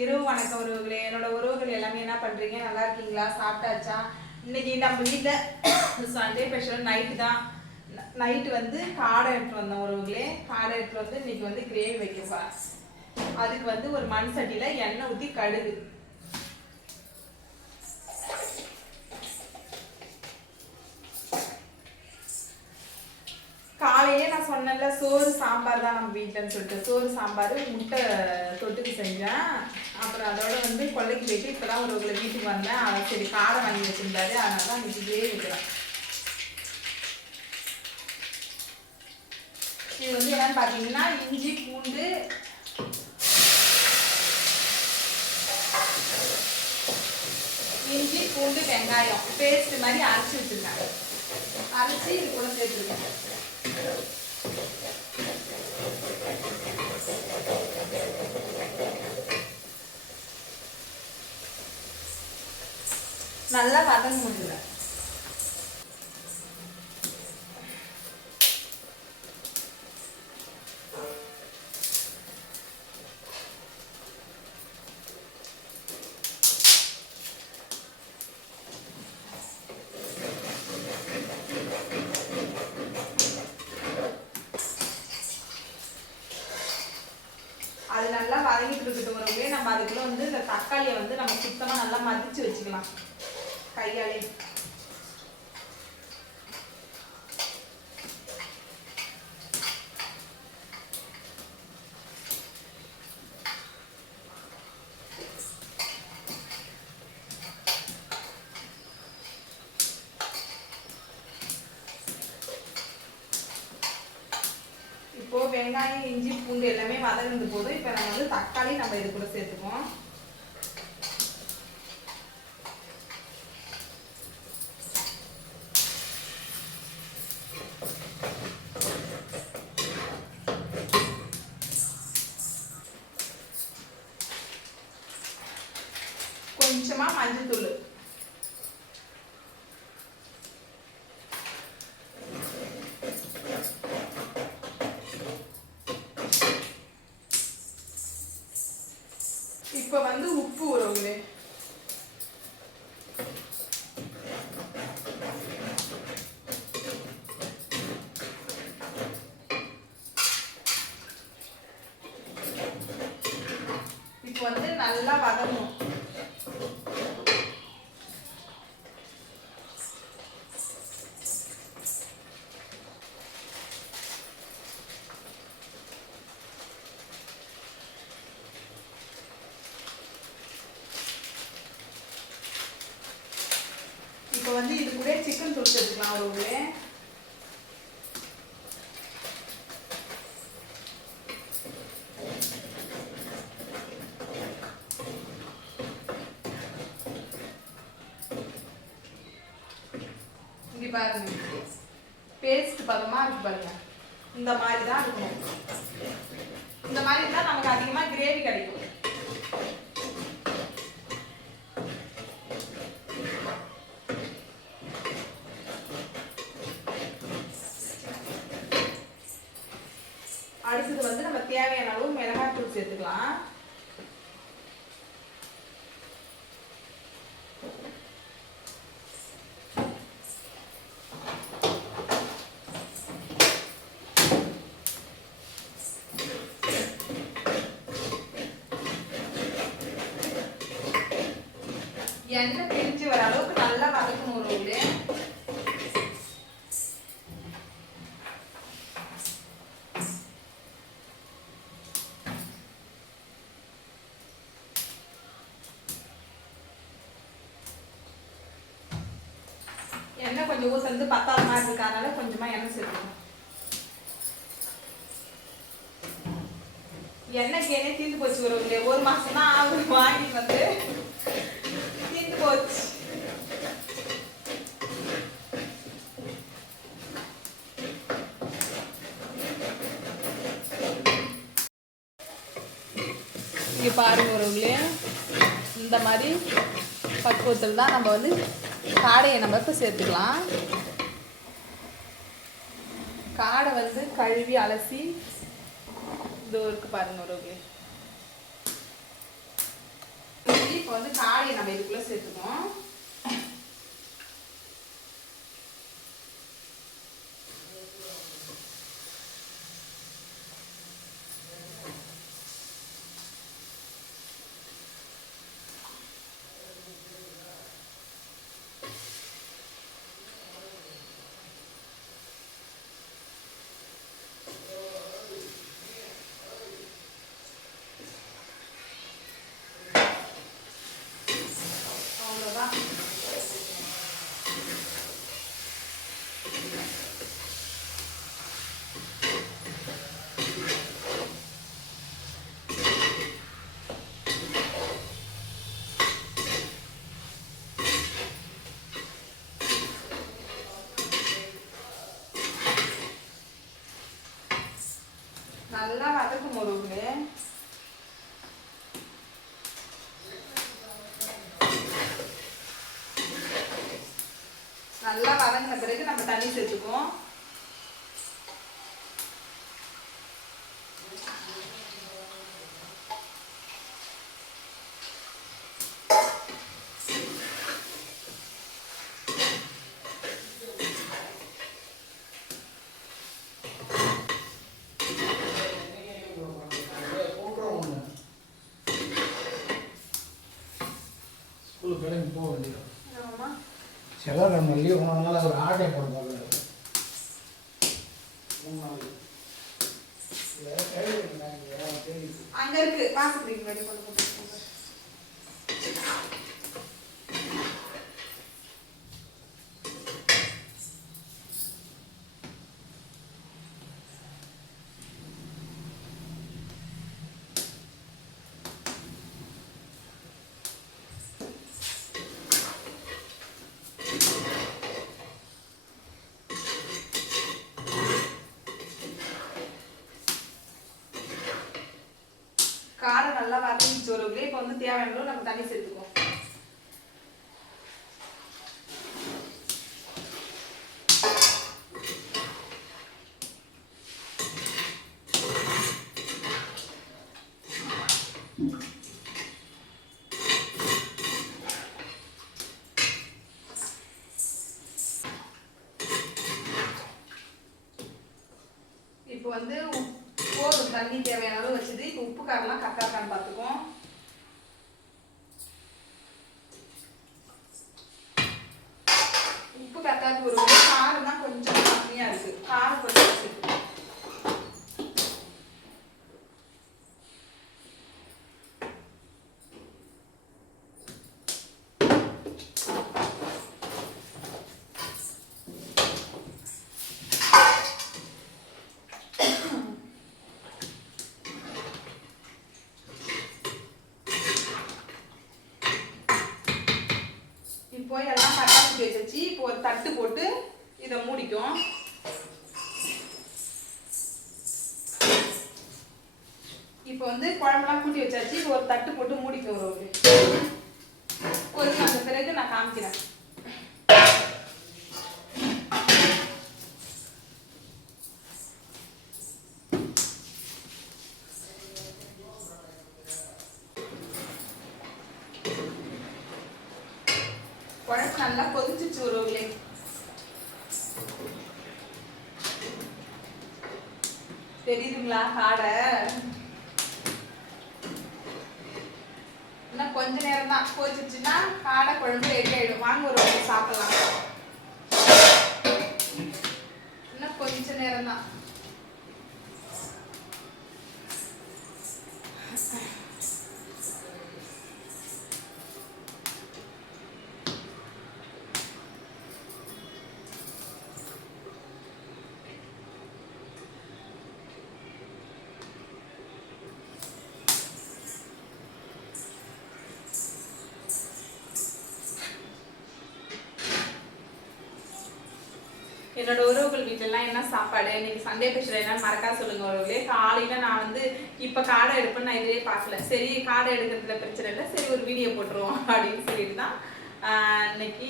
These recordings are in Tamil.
இரவு வணக்கம் உறவுகளே. என்னோட உறவுகள் எல்லாமே என்ன பண்றீங்க? நல்லா இருக்கீங்களா? சாப்பிட்டாச்சா? இன்னைக்கு நம்ம வீட்டில் சண்டே ஸ்பெஷல் நைட்டு தான். நைட்டு வந்து காடை எடுத்துட்டு வந்தோம் உறவுகளே. காடை எடுத்துட்டு வந்து இன்னைக்கு வந்து கிரேவி வைக்கப்பா. அதுக்கு வந்து ஒரு மண் சட்டியில எண்ணெய் ஊற்றி கடுகு, காலையே நான் சொன்னேன்ல சோறு சாம்பார் தான் நம்ம வீட்டில்னு சொல்லிட்டு, சோறு சாம்பார் முட்டை தொட்டுக்கு செஞ்சேன். அப்புறம் அதோட வந்து கொல்லைக்கு போயிட்டு இப்போ தான் ஒரு வீட்டுக்கு வந்தேன். சரி காடை வாங்கி வச்சுருந்தாரு, அதனால தான் இன்னைக்கு வைக்கிறேன். இது வந்து என்னன்னு பார்த்தீங்கன்னா இஞ்சி பூண்டு வெங்காயம் பேஸ்ட் மாதிரி அரைச்சி வச்சுருக்கேன். அரைச்சி இது கூட சேர்த்துருக்கேன். நல்லா வதங்க முடியல. அது நல்லா வதங்கிட்டு இருக்கட்டும் உறவுகளே. நம்ம அதுக்குள்ள வந்து இந்த தக்காளியை வந்து நம்ம சுத்தமாக நல்லா மதிச்சு வச்சுக்கலாம் கையாலே. இப்போ வெங்காயம் இஞ்சி பூண்டு எல்லாமே வதங்கினது போதும். இப்போ நம்ம வந்து தக்காளி நம்ம இது கூட சேர்த்துப்போம். கொஞ்சமா மஞ்சள் தூள், இப்போ வந்து உப்பு உறவுகளே. இப்போ வந்து நல்லா வதங்கணும். இப்போ வந்து இது கூட சிக்கன் தூள் சேர்த்துக்கலாம் உறவுகளே. இங்க பாருங்க, பேஸ்ட் பதமா இருக்கு பாருங்க. இந்த மாதிரி தான் இருக்கணும். இந்த மாதிரி இருந்தால் நமக்கு அதிகமாக கிரேவி கிடைக்கும். அடுத்தது வந்து நம்ம தேவையான அளவு மிளகாய் தூள் சேர்த்துக்கலாம். எண்ணெய் பிரிஞ்சு வர அளவுக்கு நல்லா வதக்கணும் உறவுகளே. எண்ணெய் கொஞ்சம் ஊற்றுறது பத்தாத மாதிரி இருக்கு, அதனால கொஞ்சமா எண்ணெய் சேர்த்துக்கணும். எண்ணெய் கேனே தீர்ந்து போச்சு உறவுகளே. ஒரு மாசம் தான் ஆகுது வாங்கிட்டு வந்து, தீர்ந்து போச்சு. இங்க பாருங்க உறவுகளே, இந்த மாதிரி பக்குவத்தில் தான் நம்ம வந்து காடையை நம்ம இப்போ சேர்த்துக்கலாம். காடை வந்து கழுவி அலசி இதோ இருக்கு பாருங்க உறவுகளே. இப்போ வந்து காடையை நம்ம இதுக்குள்ள சேர்த்துக்கோம். நல்லா வதக்கும் உறவுகளே. நல்லா வதங்கின பிறகு நம்ம தண்ணி சேர்த்துக்குவோம். செலவு மல்லி உங்களால் ஒரு ஆட்டை போடுவாங்க. அங்க இருக்கு வாசப்படிக்கு ரெடி பண்ணி போட்டு. காரம் நல்லா வதங்கிச்சு உறவுகளே. இப்போ வந்து தேவையான அளவு நம்ம தண்ணி சேர்த்துக்குவோம். இப்போ வந்து போதும் தண்ணி தேவையான அளவு வச்சது. இப்போ உப்பு காரெல்லாம் கரெக்டாக இருக்கான்னு பார்த்துக்குவோம். உப்பு கரெக்டாக ஒரு காரம் தான் கொஞ்சம் கம்மியாக இருக்கு. காரம் கொஞ்சம் சேர்த்துக்கணும். இப்போ எல்லாம் கட்டாசி வச்சு இப்போ ஒரு தட்டு போட்டு இதை மூடிக்கும். இப்போ வந்து குழம்புலாம் கூட்டி வச்சாச்சு. ஒரு தட்டு போட்டு மூடிக்கும். ஒரு அந்த பிறகு நான் காமிக்கிறேன். குழம்பு நல்லா கொதிச்சிச்சு உறவுகளே. தெரியுதுங்களா காடை? இன்னும் கொஞ்ச நேரம் தான் கொதிச்சுன்னா காடை குழம்பு ரெடி ஆயிடும். வாங்க ஒரு சாப்பிடலாம். இன்னும் கொஞ்ச நேரம் தான். என்னோட உறவுகள் வீட்டிலலாம் என்ன சாப்பாடு இன்னைக்கு சண்டே ஸ்பெஷல் என்னன்னு மறக்காம சொல்லுங்க உறவுகளே. காலையில நான் வந்து இப்போ காடை எடுப்பேன்னு நான் இதுவே பார்க்கல. சரி காடை எடுக்கிறதுல பிரச்சனை இல்லை, சரி ஒரு வீடியோ போட்டுருவோம் அப்படின்னு சொல்லிட்டு தான் இன்னைக்கு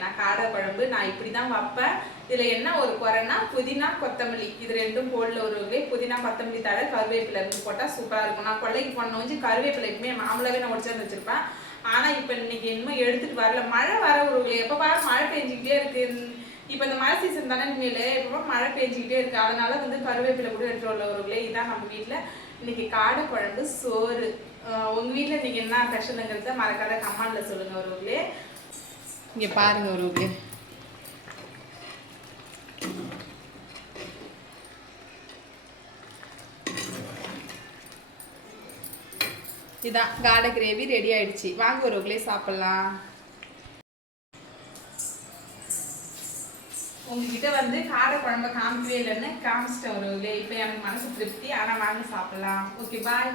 நான் காடை குழம்பு நான் இப்படி தான் வைப்பேன். இதில் என்ன ஒரு குறைன்னா புதினா கொத்தமல்லி இது ரெண்டும் போடல ஒருவர்களே. புதினா கொத்தமல்லி தழை கருவேப்பிலை இருந்து போட்டால் சூப்பராக இருக்கும். நான் கொள்ளைக்கு பண்ண வச்சு கருவேப்பிலை எப்பவுமே மாமூலாவே நான் உடச்சு வச்சுருப்பேன். ஆனால் இப்போ இன்னைக்கு இன்னும் எடுத்துகிட்டு வரல. மழை வர ஒருவர்களே, எப்போ பாரு மழை பெஞ்சிக்கிட்டே இருக்கு. இப்போ இந்த மழை சீசன் தானே இனிமேல், இப்போ மழை பெஞ்சிக்கிட்டே இருக்கு. அதனால வந்து கருவேப்பிலை கூட எடுத்துகிட்டு வரல ஒருவர்களே. இதுதான் நம்ம வீட்டில் இன்னைக்கு காடை குழம்பு சோறு. உங்கள் வீட்டில் நீங்கள் என்ன ஸ்பெஷலுங்கிறத மறக்காத கமெண்ட்ல சொல்லுங்கள் ஒருவர்களே. இங்கே பாருங்க ஒருவர்களே, இதான் காடை கிரேவி ரெடி ஆயிடுச்சு. வாங்க ஒருவர்களே சாப்பிட்லாம். உங்ககிட்ட வந்து காடை குழம்பு காமிக்கவே இல்லைன்னு காமிச்சிட்டேன் ஒருவர்களே. இப்போ எனக்கு மனசு திருப்தி. ஆனால் வாங்க சாப்பிட்லாம். Okay bye.